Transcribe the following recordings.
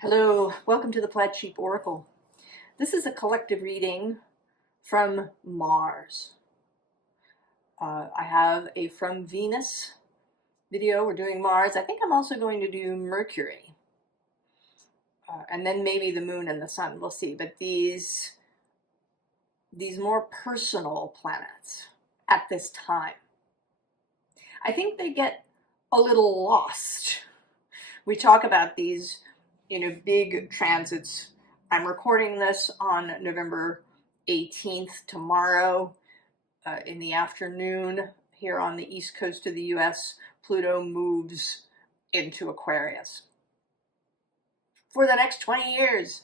Hello, welcome to the Plaid Sheep Oracle. This is a collective reading from Mars. I have a from Venus video. We're doing Mars. I think I'm also going to do Mercury. And then maybe the moon and the sun, we'll see. But these more personal planets at this time, I think they get a little lost. We talk about these big transits. I'm recording this on November 18th, tomorrow in the afternoon here on the east coast of the US. Pluto moves into Aquarius. For the next 20 years,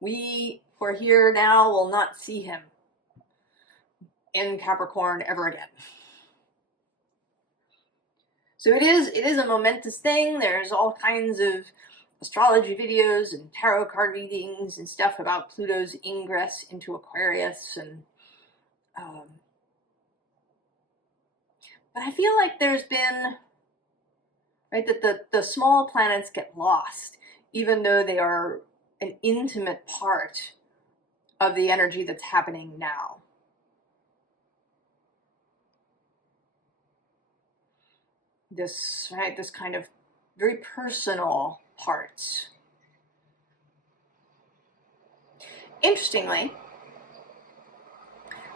we who are here now will not see him in Capricorn ever again. So it is a momentous thing. There's all kinds of astrology videos and tarot card readings and stuff about Pluto's ingress into Aquarius, and but I feel like there's been that the small planets get lost, even though they are an intimate part of the energy that's happening now. This kind of very personal parts. Interestingly,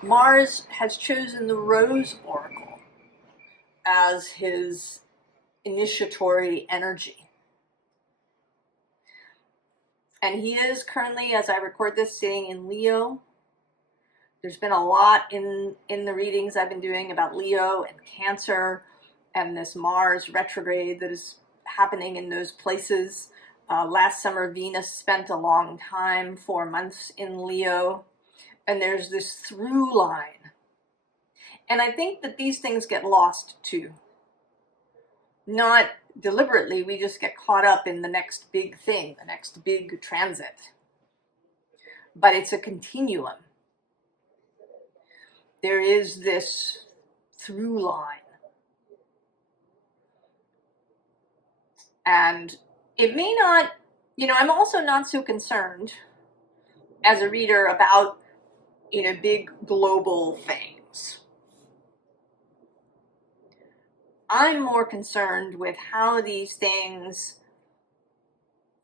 Mars has chosen the Rose Oracle as his initiatory energy. And he is currently, as I record this, sitting in Leo. There's been a lot in the readings I've been doing about Leo and Cancer and this Mars retrograde that is happening in those places. Last summer, Venus spent a long time, 4 months in Leo, and there's this through line. And I think that these things get lost too. Not deliberately, we just get caught up in the next big thing, the next big transit. But it's a continuum. There is this through line. And it may not, I'm also not so concerned as a reader about, big global things. I'm more concerned with how these things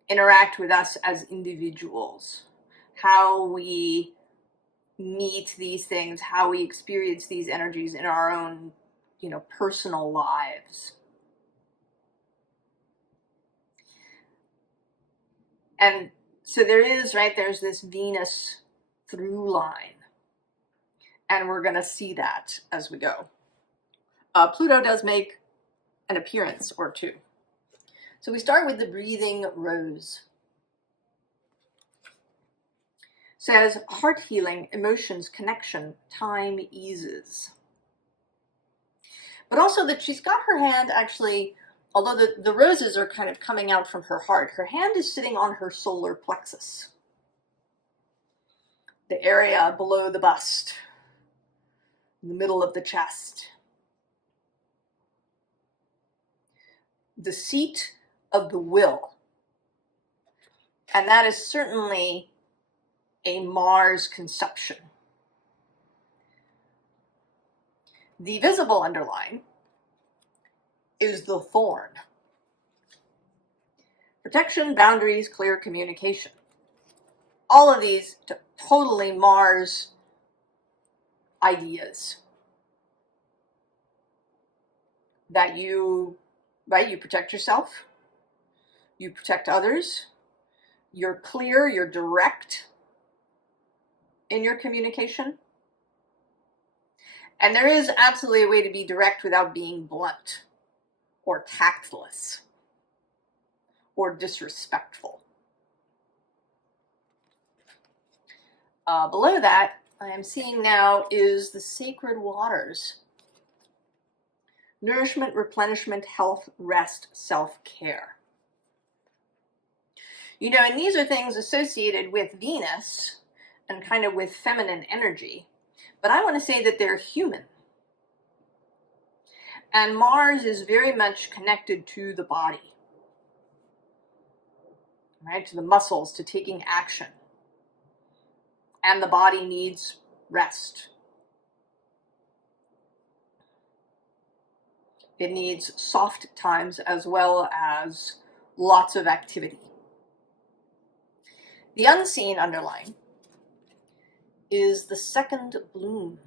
interact with us as individuals, how we meet these things, how we experience these energies in our own, personal lives. And so there's this Venus through line. And we're going to see that as we go. Pluto does make an appearance or two. So we start with the breathing rose. Says, heart healing, emotions, connection, time eases. But also that she's got her hand actually, although the roses are kind of coming out from her heart, her hand is sitting on her solar plexus, the area below the bust, in the middle of the chest. The seat of the will. And that is certainly a Mars conception. The visible underline is the thorn. Protection, boundaries, clear communication. All of these totally Mars ideas. That you protect yourself, you protect others, you're clear, you're direct in your communication. And there is absolutely a way to be direct without being blunt or tactless or disrespectful. Below that, I am seeing now is the sacred waters. Nourishment, replenishment, health, rest, self-care. And these are things associated with Venus and kind of with feminine energy. But I want to say that they're human. And Mars is very much connected to the body. right? To the muscles, to taking action. And the body needs rest. It needs soft times as well as lots of activity. The unseen underline is the second bloom,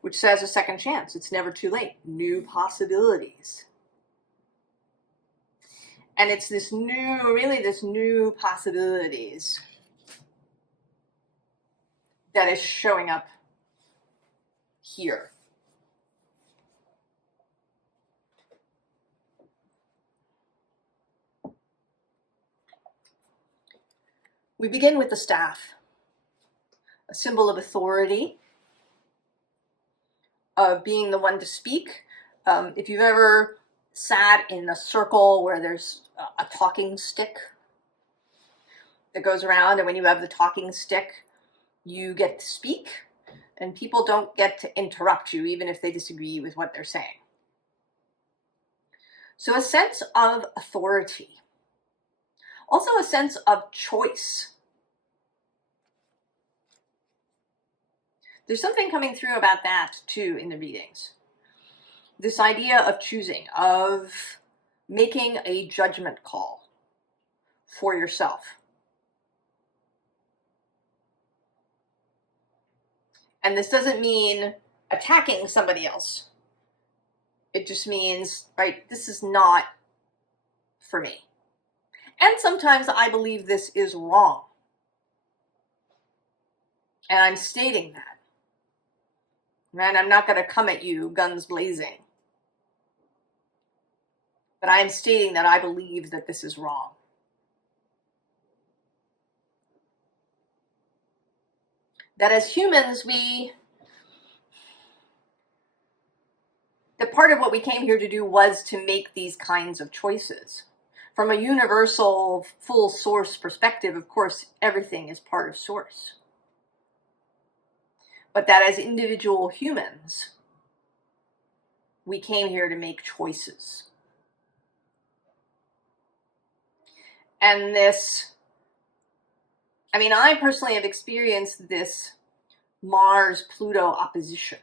which says a second chance. It's never too late. New possibilities. And it's this new possibilities that is showing up here. We begin with the staff, a symbol of authority, of being the one to speak. If you've ever sat in a circle where there's a talking stick that goes around, and when you have the talking stick, you get to speak, and people don't get to interrupt you, even if they disagree with what they're saying. So a sense of authority. Also a sense of choice. There's something coming through about that too in the readings. This idea of choosing, of making a judgment call for yourself. And this doesn't mean attacking somebody else. It just means, right, this is not for me. And sometimes I believe this is wrong. And I'm stating that. And I'm not going to come at you guns blazing. But I'm stating that I believe that this is wrong. That as humans, that part of what we came here to do was to make these kinds of choices. From a universal, full source perspective, of course, everything is part of source. But that as individual humans, we came here to make choices. And this, I mean, I personally have experienced this Mars-Pluto opposition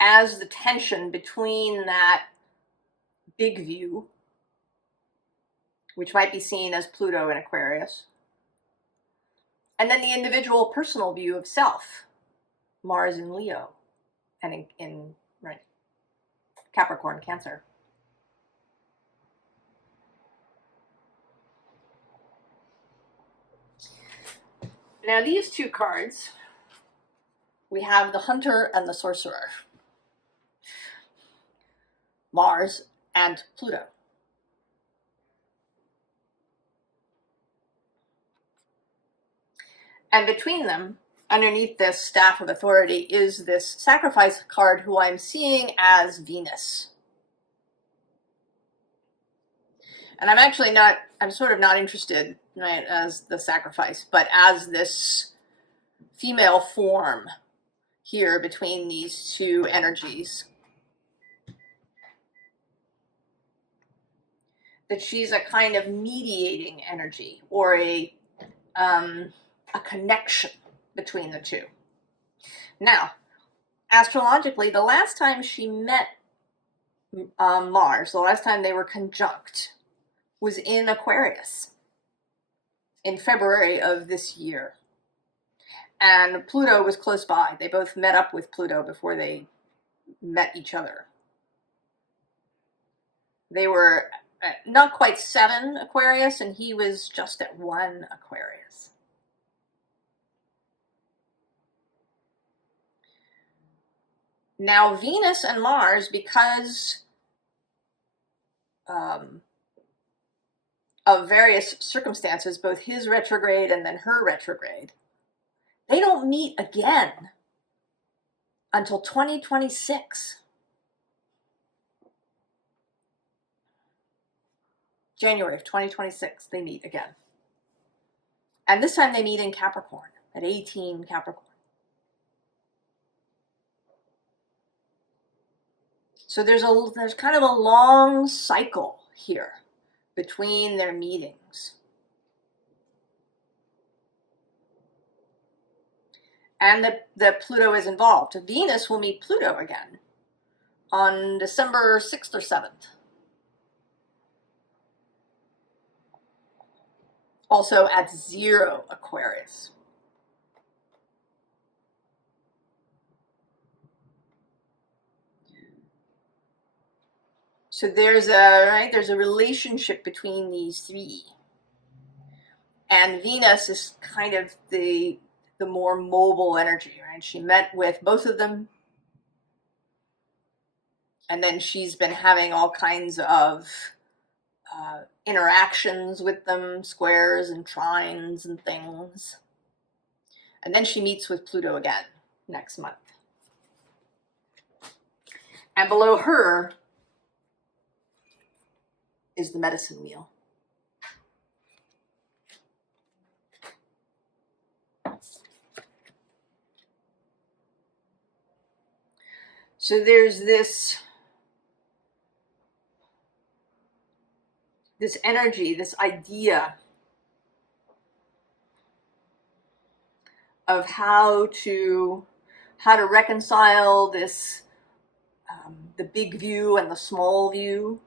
as the tension between that big view, which might be seen as Pluto in Aquarius, and then the individual personal view of self, Mars in Leo, and in right, Capricorn, Cancer. Now these two cards, we have the Hunter and the Sorcerer, Mars and Pluto. And between them, underneath this Staff of Authority, is this Sacrifice card who I'm seeing as Venus. And I'm actually not, I'm sort of not interested, right, as the Sacrifice, but as this female form here between these two energies. That she's a kind of mediating energy, or a connection between the two. Now, astrologically, the last time she met Mars, the last time they were conjunct, was in Aquarius in February of this year. And Pluto was close by. They both met up with Pluto before they met each other. They were not quite 7 Aquarius, and he was just at 1 Aquarius. Now, Venus and Mars, because of various circumstances, both his retrograde and then her retrograde, they don't meet again until 2026. January of 2026, they meet again. And this time they meet in Capricorn, at 18 Capricorn. So there's kind of a long cycle here between their meetings. And that Pluto is involved. Venus will meet Pluto again on December 6th or 7th. Also at 0 Aquarius. So there's a relationship between these three. And Venus is kind of the more mobile energy, right? She met with both of them. And then she's been having all kinds of interactions with them, squares and trines and things. And then she meets with Pluto again next month. And below her is the medicine wheel. So there's this energy, this idea of how to reconcile this the big view and the small view.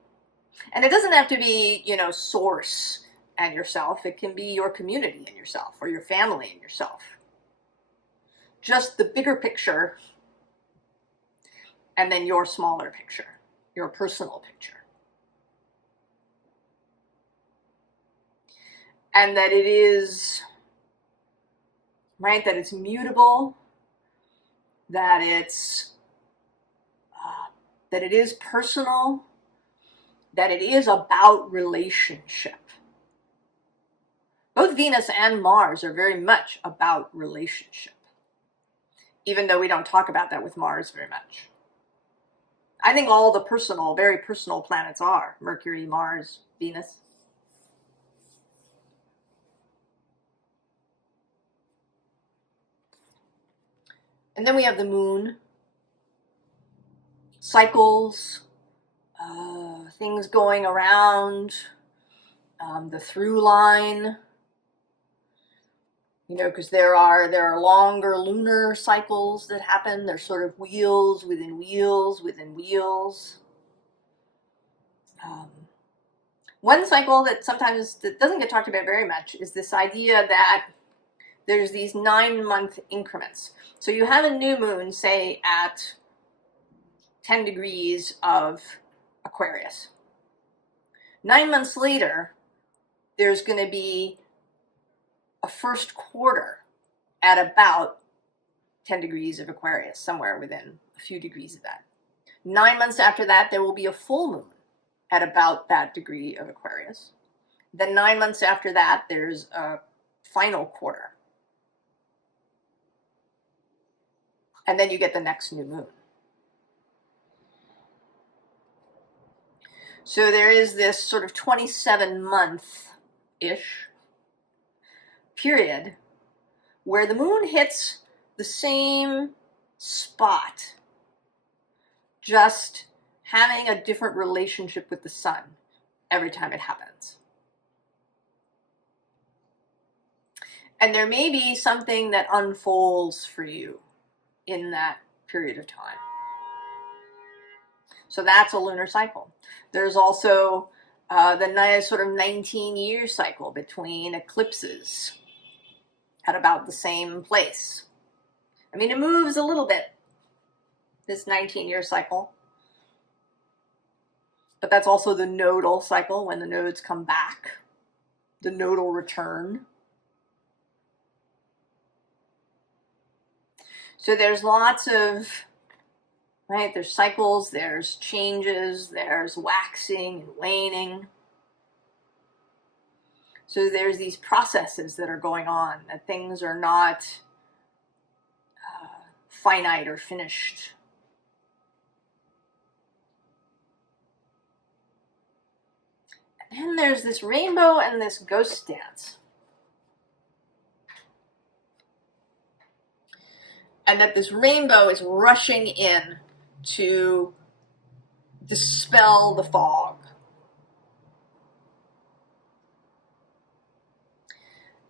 And it doesn't have to be, source and yourself. It can be your community and yourself, or your family and yourself. Just the bigger picture, and then your smaller picture, your personal picture. And that it is, right, that it's mutable, that it is personal, that it is about relationship. Both Venus and Mars are very much about relationship, even though we don't talk about that with Mars very much. I think all the personal, very personal planets are Mercury, Mars, Venus. And then we have the moon, cycles, things going around, the through line, because there are longer lunar cycles that happen. They're sort of wheels within wheels within wheels. One cycle that doesn't get talked about very much is this idea that there's these 9-month increments. So you have a new moon, say at 10 degrees of Aquarius. 9 months later, there's going to be a first quarter at about 10 degrees of Aquarius, somewhere within a few degrees of that. 9 months after that, there will be a full moon at about that degree of Aquarius. Then 9 months after that, there's a final quarter. And then you get the next new moon. So there is this sort of 27-month-ish period where the moon hits the same spot, just having a different relationship with the sun every time it happens. And there may be something that unfolds for you in that period of time. So that's a lunar cycle. There's also the nice sort of 19-year cycle between eclipses at about the same place. I mean, it moves a little bit, this 19-year cycle. But that's also the nodal cycle, when the nodes come back, the nodal return. So there's lots of, right, there's cycles, there's changes, there's waxing and waning. So there's these processes that are going on, that things are not finite or finished. And then there's this rainbow and this ghost dance. And that this rainbow is rushing in to dispel the fog.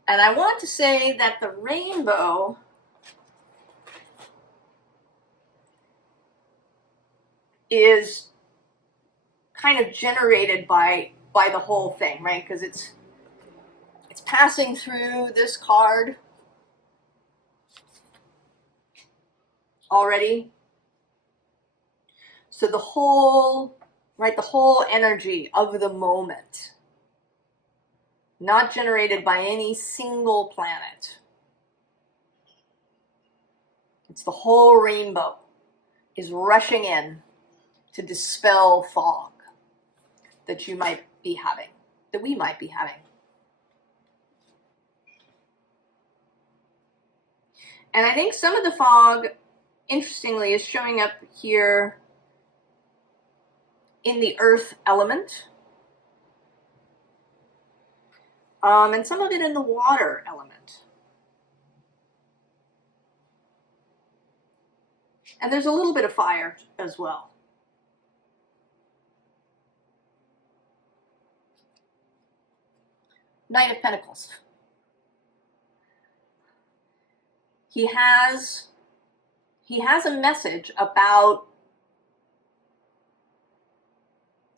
And I want to say that the rainbow is kind of generated by the whole thing, right? Because it's passing through this card already. So the whole, right, the whole energy of the moment, not generated by any single planet. It's the whole rainbow is rushing in to dispel fog that you might be having, that we might be having. And I think some of the fog, interestingly, is showing up here in the earth element, and some of it in the water element. And there's a little bit of fire as well. Knight of Pentacles. He has a message about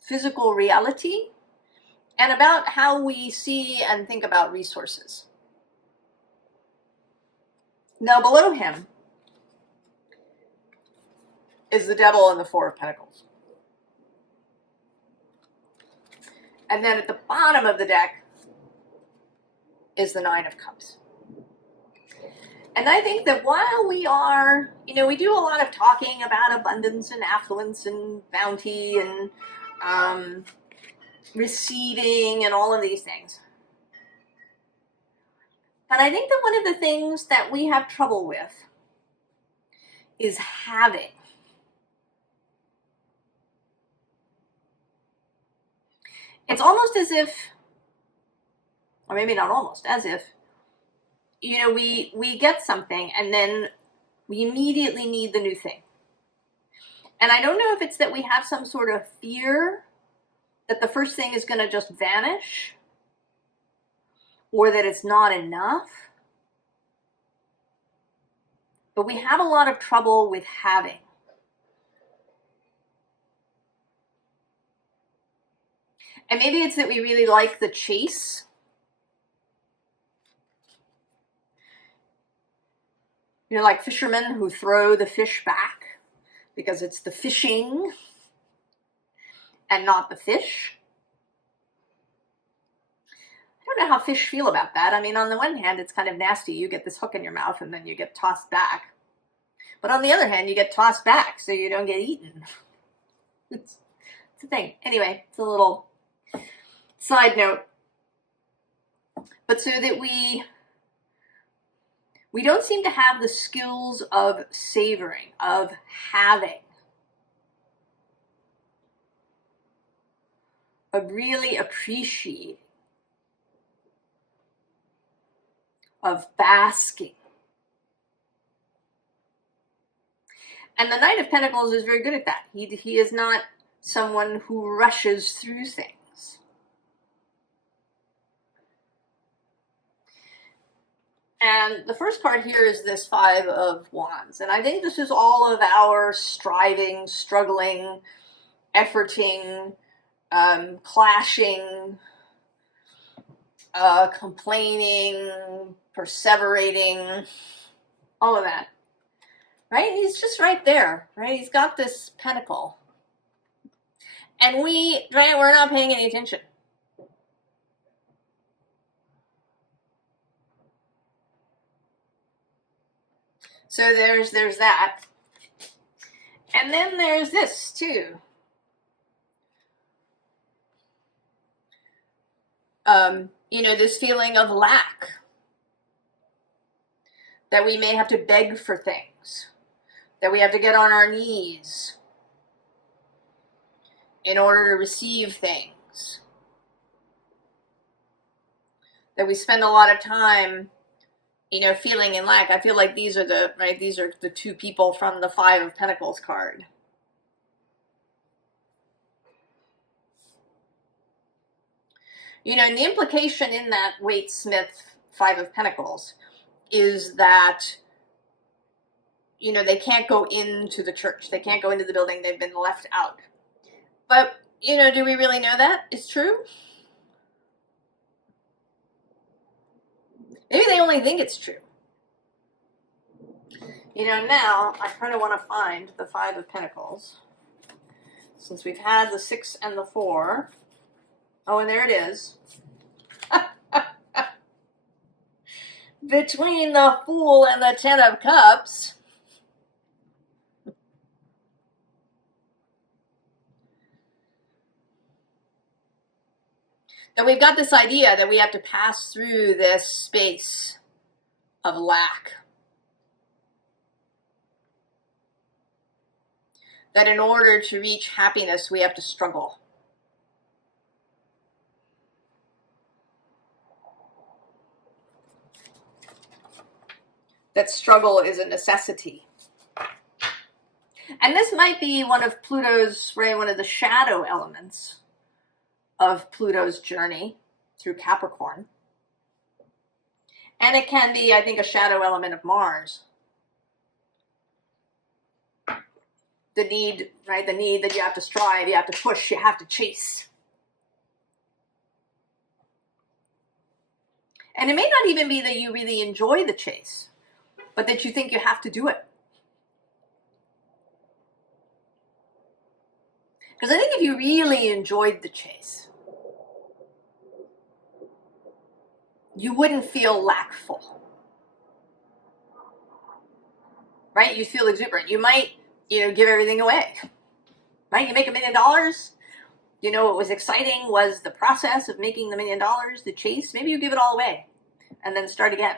physical reality and about how we see and think about resources. Now below him is the Devil and the Four of Pentacles. And then at the bottom of the deck is the Nine of Cups. And I think that while we are, we do a lot of talking about abundance and affluence and bounty and receiving and all of these things. But I think that one of the things that we have trouble with is having. It's almost as if, or maybe not almost, as if, we get something and then we immediately need the new thing. And I don't know if it's that we have some sort of fear that the first thing is going to just vanish, or that it's not enough. But we have a lot of trouble with having. And maybe it's that we really like the chase. Like fishermen who throw the fish back because it's the fishing and not the fish. I don't know how fish feel about that. I mean, on the one hand, it's kind of nasty. You get this hook in your mouth and then you get tossed back. But on the other hand, you get tossed back so you don't get eaten. It's a thing. Anyway, it's a little side note. But so that we don't seem to have the skills of savoring, of having, of really appreciating, of basking. And the Knight of Pentacles is very good at that. He is not someone who rushes through things. And the first card here is this Five of Wands. And I think this is all of our striving, struggling, efforting, clashing, complaining, perseverating, all of that. Right? And he's just right there, right? He's got this pentacle. And we're not paying any attention. So there's that. And then there's this too. This feeling of lack. That we may have to beg for things. That we have to get on our knees in order to receive things. That we spend a lot of time feeling in lack. I feel like these are the two people from the Five of Pentacles card. And the implication in that Waite Smith Five of Pentacles is that, you know, they can't go into the church. They can't go into the building. They've been left out. But, you know, do we really know that is true? Maybe they only think it's true. You know, now I kind of want to find the Five of Pentacles. Since we've had the 6 and the 4. Oh, and there it is. Between the Fool and the 10 of Cups. That we've got this idea that we have to pass through this space of lack. That in order to reach happiness, we have to struggle. That struggle is a necessity. And this might be one of Pluto's, right, one of the shadow elements of Pluto's journey through Capricorn. And it can be, I think, a shadow element of Mars. The need, right, the need that you have to strive, you have to push, you have to chase. And it may not even be that you really enjoy the chase, but that you think you have to do it. Because I think if you really enjoyed the chase, you wouldn't feel lackful. Right? You feel exuberant. You might, you know, give everything away. Right? You make $1 million. You know, what was exciting was the process of making the $1 million, the chase. Maybe you give it all away and then start again.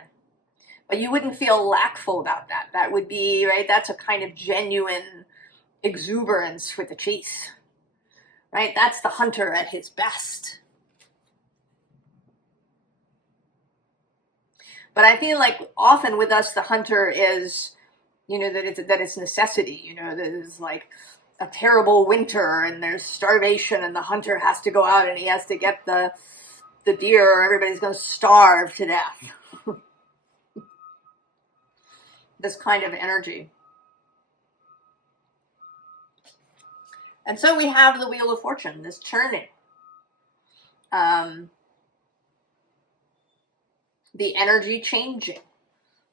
But you wouldn't feel lackful about that. That would be, right, that's a kind of genuine exuberance with the chase. Right? That's the hunter at his best. But I feel like often with us, the hunter is, you know, that it's necessity. You know, that is like a terrible winter and there's starvation and the hunter has to go out and he has to get the deer or everybody's going to starve to death. This kind of energy. And so we have the Wheel of Fortune, this turning. The energy changing.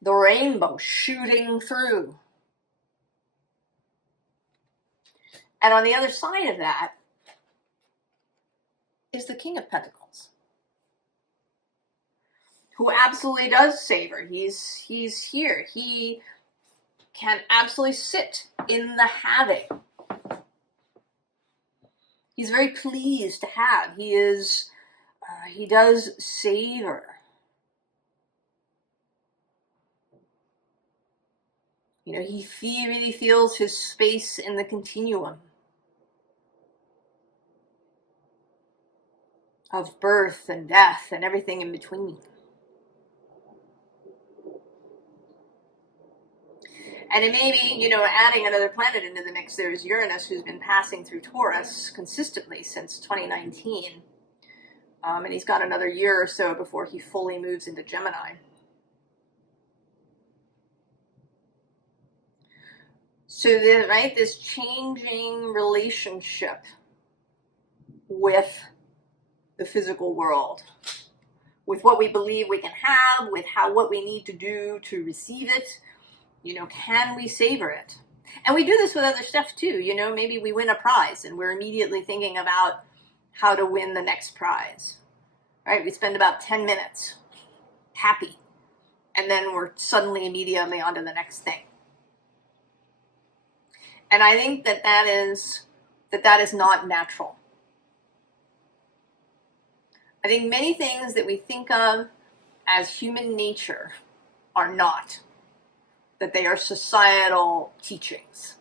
The rainbow shooting through. And on the other side of that is the King of Pentacles, who absolutely does savor. He's here. He can absolutely sit in the having. He's very pleased to have. He does savor. You know, he really feels his space in the continuum of birth and death and everything in between. And it may be, you know, adding another planet into the mix. There's Uranus, who's been passing through Taurus consistently since 2019. And he's got another year or so before he fully moves into Gemini. So, this changing relationship with the physical world, with what we believe we can have, with what we need to do to receive it. You know, can we savor it? And we do this with other stuff too. You know, maybe we win a prize and we're immediately thinking about how to win the next prize. Right? We spend about 10 minutes happy. And then we're suddenly immediately on to the next thing. And I think that is not natural. I think many things that we think of as human nature are not. That they are societal teachings.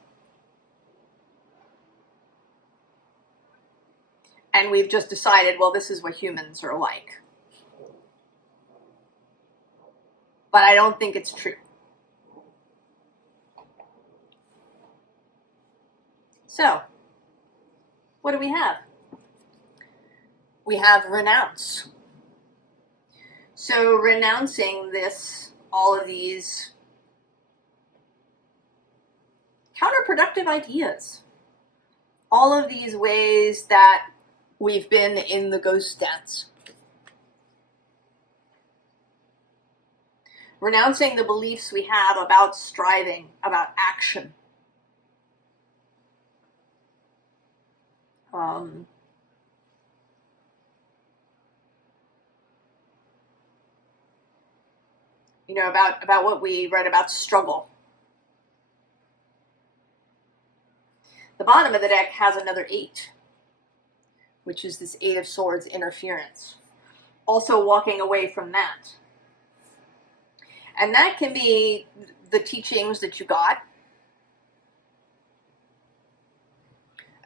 And we've just decided, well, this is what humans are like. But I don't think it's true. So, what do we have? We have renounce. So renouncing all of these counterproductive ideas, all of these ways that we've been in the ghost dance. Renouncing the beliefs we have about striving, about action. You know, about what we read about struggle. The bottom of the deck has another 8, which is this 8 of Swords interference. Also walking away from that. And that can be the teachings that you got,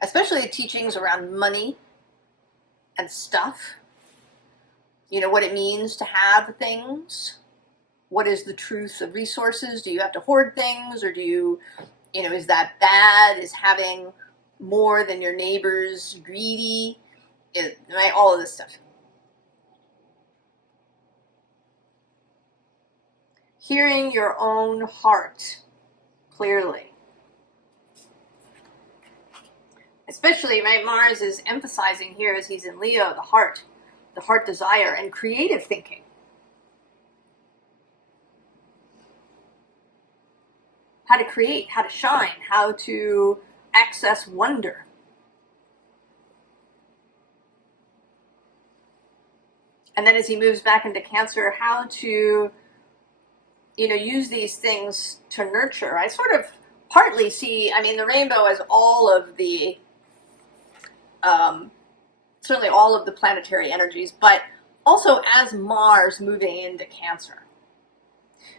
especially the teachings around money and stuff. You know, what it means to have things. What is the truth of resources? Do you have to hoard things, or do you know, is that bad? Is having more than your neighbors greedy? Right? All of this stuff. Hearing your own heart clearly. Especially, right, Mars is emphasizing here as he's in Leo, the heart desire, and creative thinking. How to create, how to shine, how to access wonder. And then as he moves back into Cancer, how to, you know, use these things to nurture. I sort of partly see, I mean, the rainbow as all of the, certainly all of the planetary energies, but also as Mars moving into Cancer.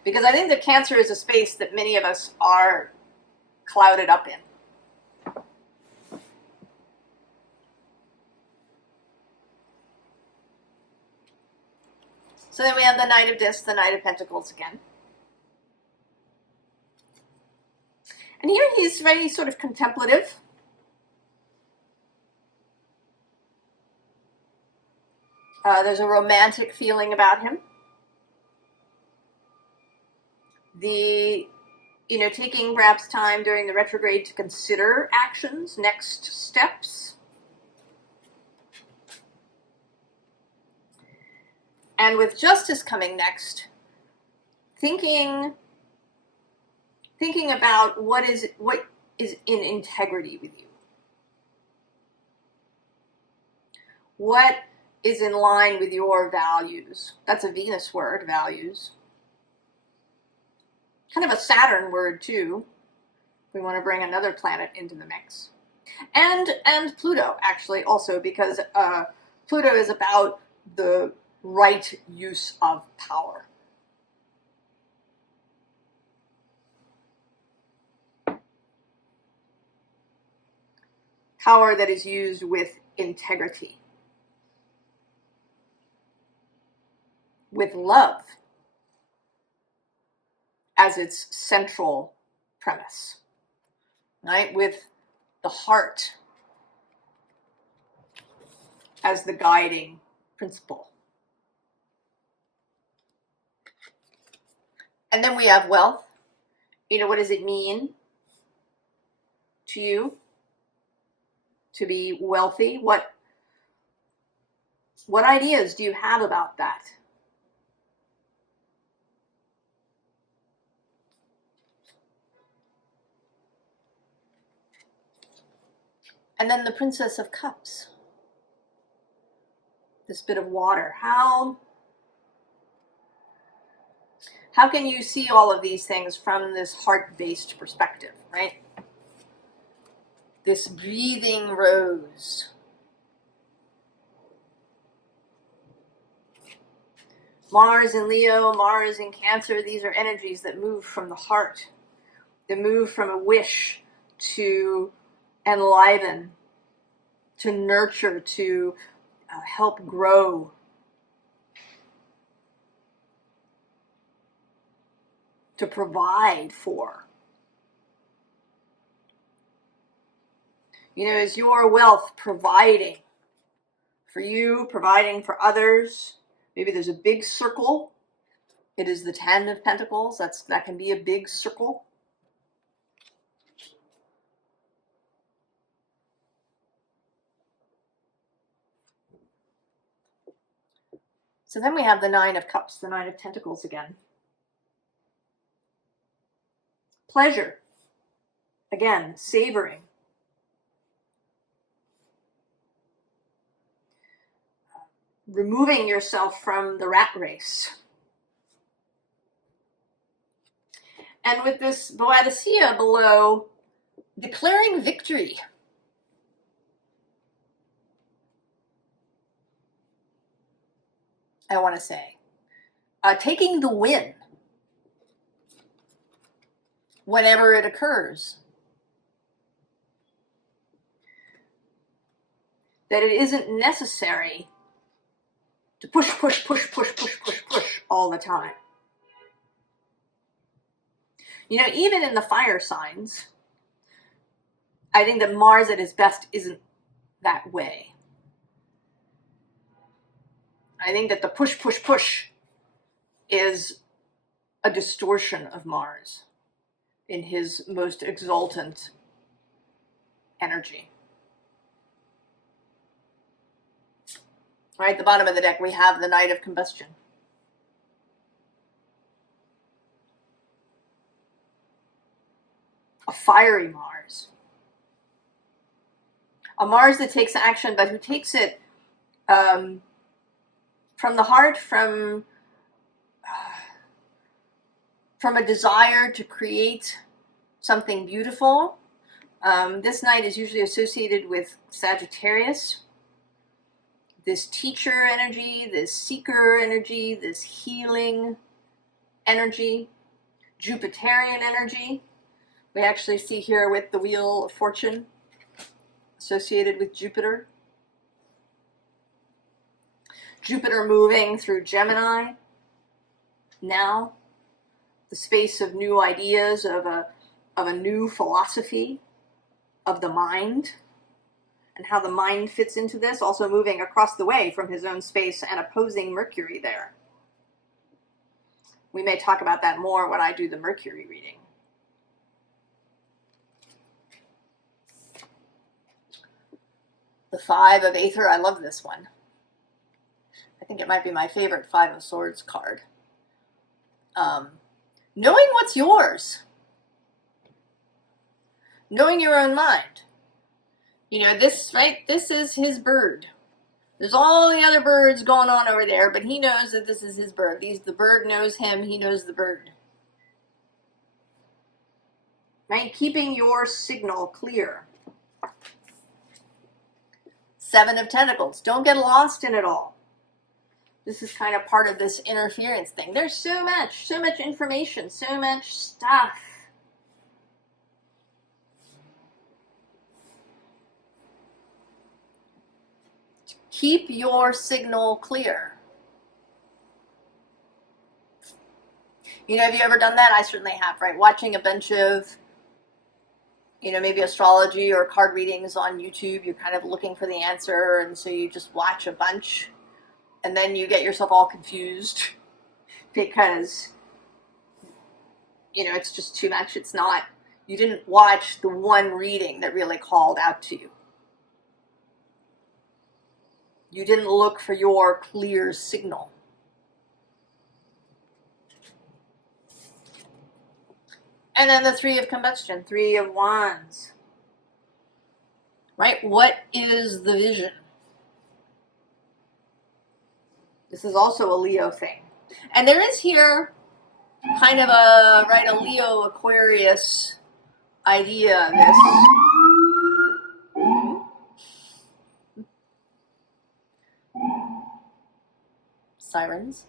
Because I think that Cancer is a space that many of us are clouded up in. So then we have the Knight of Discs, the Knight of Pentacles again. And here he's very sort of contemplative. There's a romantic feeling about him. You know, taking perhaps time during the retrograde to consider actions, next steps. And with Justice coming next, thinking about what is in integrity with you. What is in line with your values? That's a Venus word, values. Kind of a Saturn word too. We want to bring another planet into the mix. And Pluto, actually, also, because Pluto is about the right use of power. Power that is used with integrity. With love as its central premise, right? With the heart as the guiding principle. And then we have wealth. You know, what does it mean to you to be wealthy? What ideas do you have about that? And then the Princess of Cups. This bit of water. How can you see all of these things from this heart-based perspective, right? This breathing rose. Mars in Leo, Mars in Cancer, these are energies that move from the heart. They move from a wish to enliven, to nurture, to help grow. To provide for. You know, is your wealth providing for you, providing for others, Maybe there's a big circle. It is the 10 of Pentacles. That can be a big circle. So then we have the 9 of Cups, the 9 of Tentacles again. Pleasure. Again, savoring. Removing yourself from the rat race. And with this Boadicea below, declaring victory. I want to say. Taking the win. Whenever it occurs. That it isn't necessary to push all the time. You know, even in the fire signs, I think that Mars at his best isn't that way. I think that the push is a distortion of Mars in his most exultant energy. Right at the bottom of the deck, we have the Knight of Combustion. A fiery Mars. A Mars that takes action, but who takes it from the heart, from a desire to create something beautiful. This Knight is usually associated with Sagittarius. This teacher energy, this seeker energy, this healing energy, Jupiterian energy. We actually see here with the Wheel of Fortune associated with Jupiter. Jupiter moving through Gemini now, the space of new ideas, of a new philosophy of the mind, and how the mind fits into this, also moving across the way from his own space and opposing Mercury there. We may talk about that more when I do the Mercury reading. The 5 of Aether, I love this one. I think it might be my favorite 5 of Swords card. Knowing what's yours. Knowing your own mind. You know, this is his bird. There's all the other birds going on over there, but he knows that this is his bird. The bird knows him, he knows the bird. Right? Keeping your signal clear. 7 of Pentacles. Don't get lost in it all. This is kind of part of this interference thing. There's so much information, so much stuff. Keep your signal clear. You know, have you ever done that? I certainly have, right? Watching a bunch of, you know, maybe astrology or card readings on YouTube. You're kind of looking for the answer, and so you just watch a bunch, and then you get yourself all confused because, you know, it's just too much. It's not, you didn't watch the one reading that really called out to you. You didn't look for your clear signal. And then the 3 of Combustion, 3 of Wands. Right? What is the vision? This is also a Leo thing. And there is here kind of a Leo Aquarius idea. This sirens.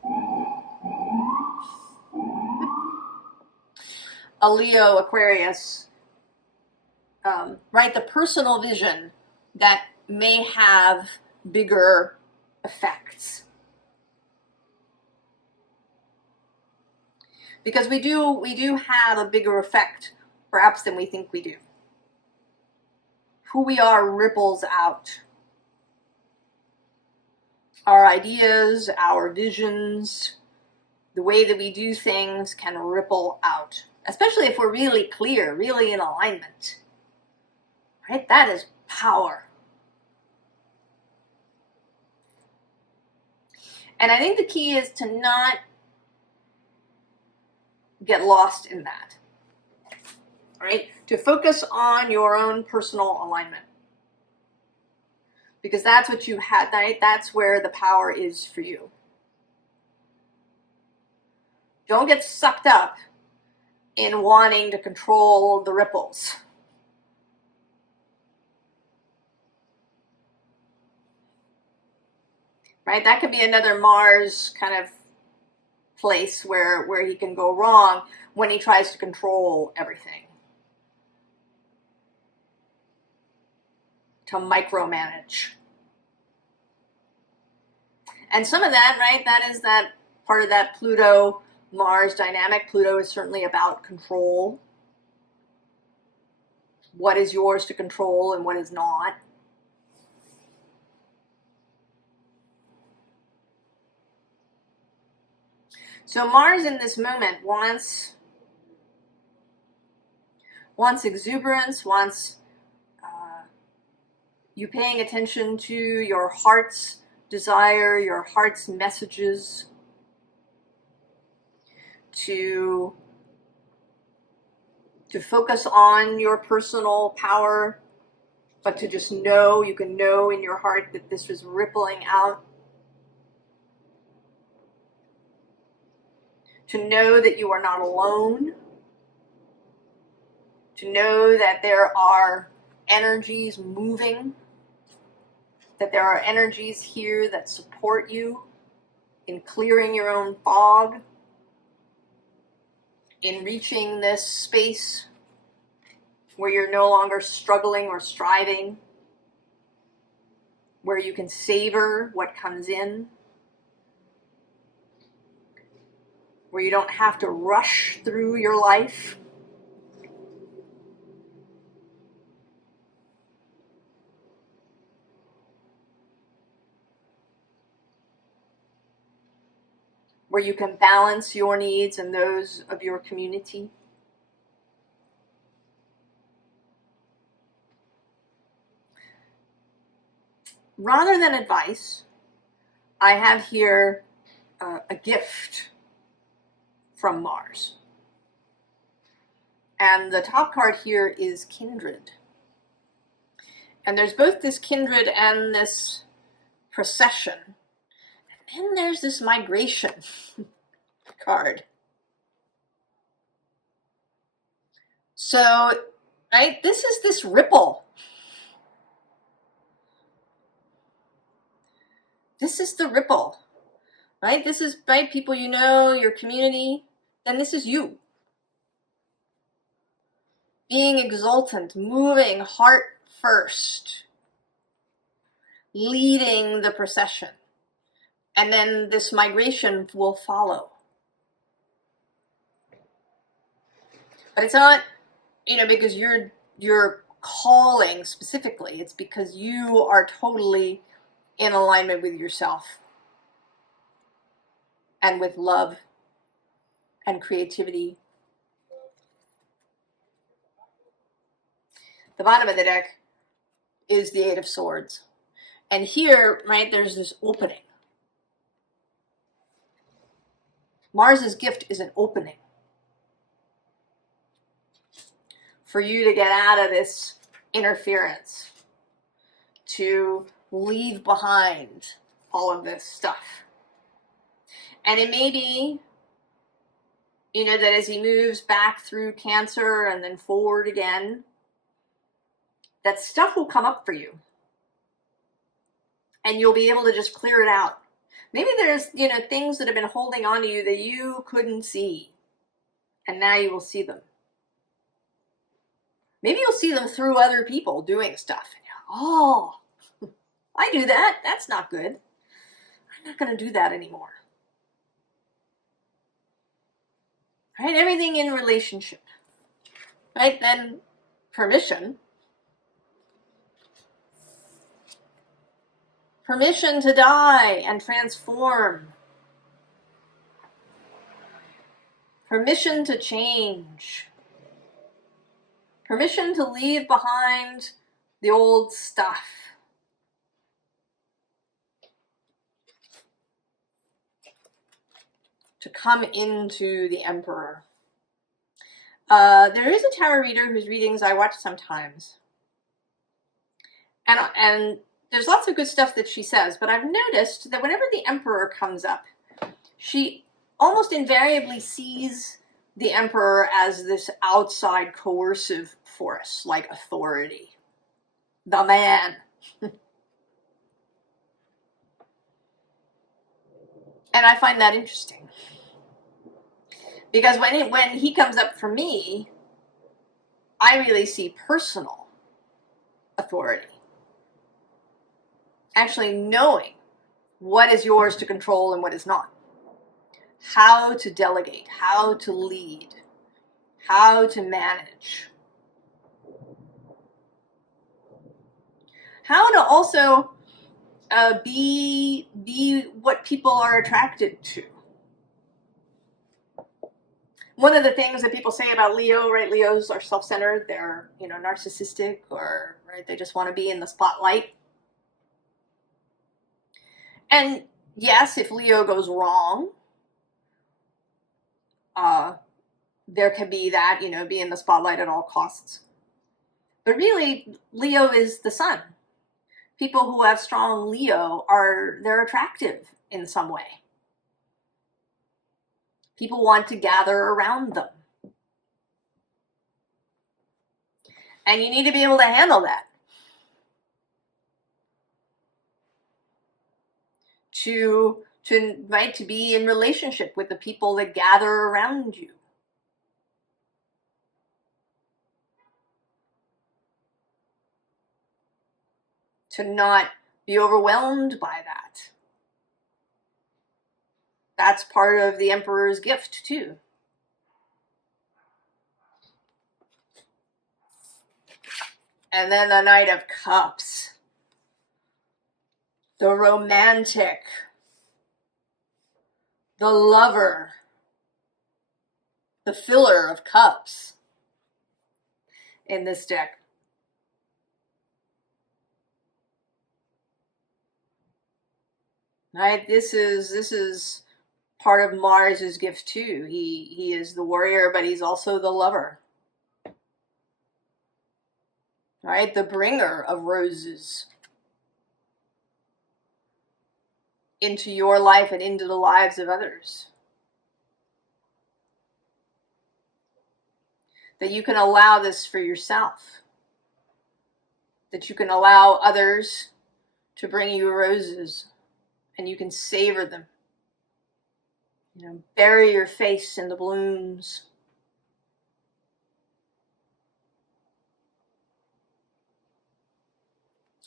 A Leo Aquarius, right? The personal vision that may have bigger effects. Because we do have a bigger effect, perhaps, than we think we do. Who we are ripples out. our ideas, our visions, the way that we do things can ripple out, especially if we're really clear, really in alignment. Right? That is power. And I think the key is to not get lost in that. Right? To focus on your own personal alignment. Because that's what you had, right? That's where the power is for you. Don't get sucked up in wanting to control the ripples. Right? That could be another Mars kind of place where he can go wrong when he tries to control everything. To micromanage. And some of that, right, that is that part of that Pluto-Mars dynamic. Pluto is certainly about control. What is yours to control and what is not. So Mars in this moment wants exuberance, wants you paying attention to your heart's desire, your heart's messages, to focus on your personal power, but to just know, you can know in your heart that this is rippling out. To know that you are not alone. To know that there are energies moving. That there are energies here that support you in clearing your own fog, in reaching this space where you're no longer struggling or striving, where you can savor what comes in, where you don't have to rush through your life. Where you can balance your needs and those of your community. Rather than advice, I have here a gift from Mars. And the top card here is Kindred. And there's both this kindred and this procession. And then there's this migration card. So, right, this is this ripple. This is the ripple, right? This is, right, people you know, your community, then this is you. Being exultant, moving heart first, leading the procession. And then this migration will follow. But it's not, because you're calling specifically. It's because you are totally in alignment with yourself and with love and creativity. The bottom of the deck is the Eight of Swords. And here, right, there's this opening. Mars's gift is an opening. For you to get out of this interference. To leave behind all of this stuff. And it may be, that as he moves back through Cancer and then forward again, that stuff will come up for you. And you'll be able to just clear it out. Maybe there's, things that have been holding on to you that you couldn't see. And now you will see them. Maybe you'll see them through other people doing stuff. Oh, I do that. That's not good. I'm not going to do that anymore. Right? Everything in relationship. Right? Then permission. Permission to die and transform. Permission to change. Permission to leave behind the old stuff. To come into the Emperor. There is a tarot reader whose readings I watch sometimes. And there's lots of good stuff that she says, but I've noticed that whenever the Emperor comes up, she almost invariably sees the Emperor as this outside coercive force, like authority. The man. And I find that interesting. Because when he comes up for me, I really see personal authority. Actually knowing what is yours to control and what is not. How to delegate, how to lead, how to manage. How to also be what people are attracted to. One of the things that people say about Leo, right? Leos are self-centered. They're, narcissistic, or right, they just want to be in the spotlight. And yes, if Leo goes wrong, there can be that, be in the spotlight at all costs. But really, Leo is the sun. People who have strong Leo they're attractive in some way. People want to gather around them. And you need to be able to handle that. To be in relationship with the people that gather around you. To not be overwhelmed by that. That's part of the Emperor's gift too. And then the Knight of Cups. The romantic. The lover. The filler of cups in this deck. Right? This is part of Mars's gift too. He is the warrior, but he's also the lover. Right? The bringer of roses into your life and into the lives of others. That you can allow this for yourself. That you can allow others to bring you roses and you can savor them. Bury your face in the blooms.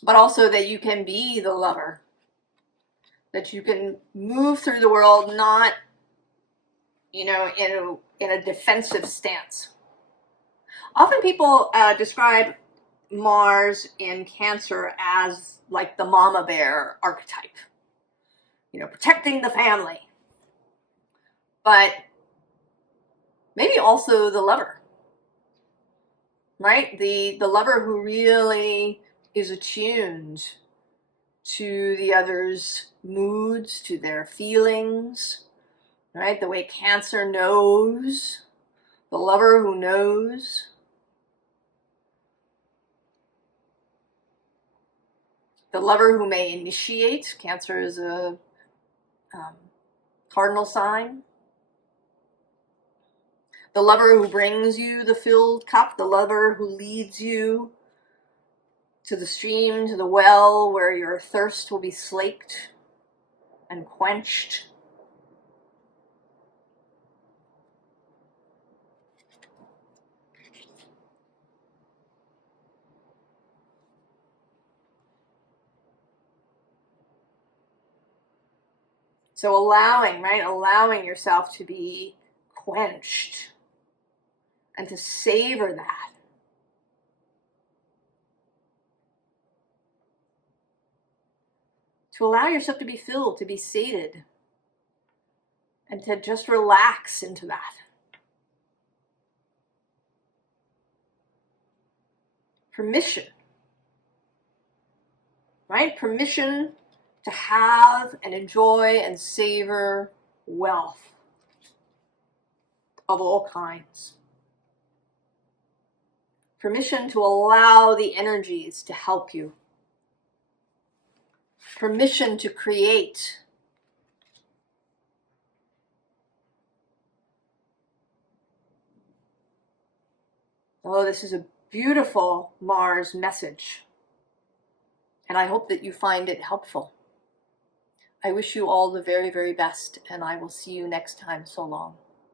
But also that you can be the lover. That you can move through the world not, in a defensive stance. Often people describe Mars in Cancer as like the mama bear archetype. Protecting the family. But maybe also the lover. Right? The lover who really is attuned to the other's moods, to their feelings, right? The way Cancer knows, the lover who knows. The lover who may initiate. Cancer is a cardinal sign. The lover who brings you the filled cup, the lover who leads you to the stream, to the well, where your thirst will be slaked and quenched. So allowing yourself to be quenched and to savor that. to allow yourself to be filled, to be sated, and to just relax into that. Permission, right? Permission to have and enjoy and savor wealth of all kinds. Permission to allow the energies to help you. Permission to create. Oh, this is a beautiful Mars message, and I hope that you find it helpful. I wish you all the very, very best, and I will see you next time. So long.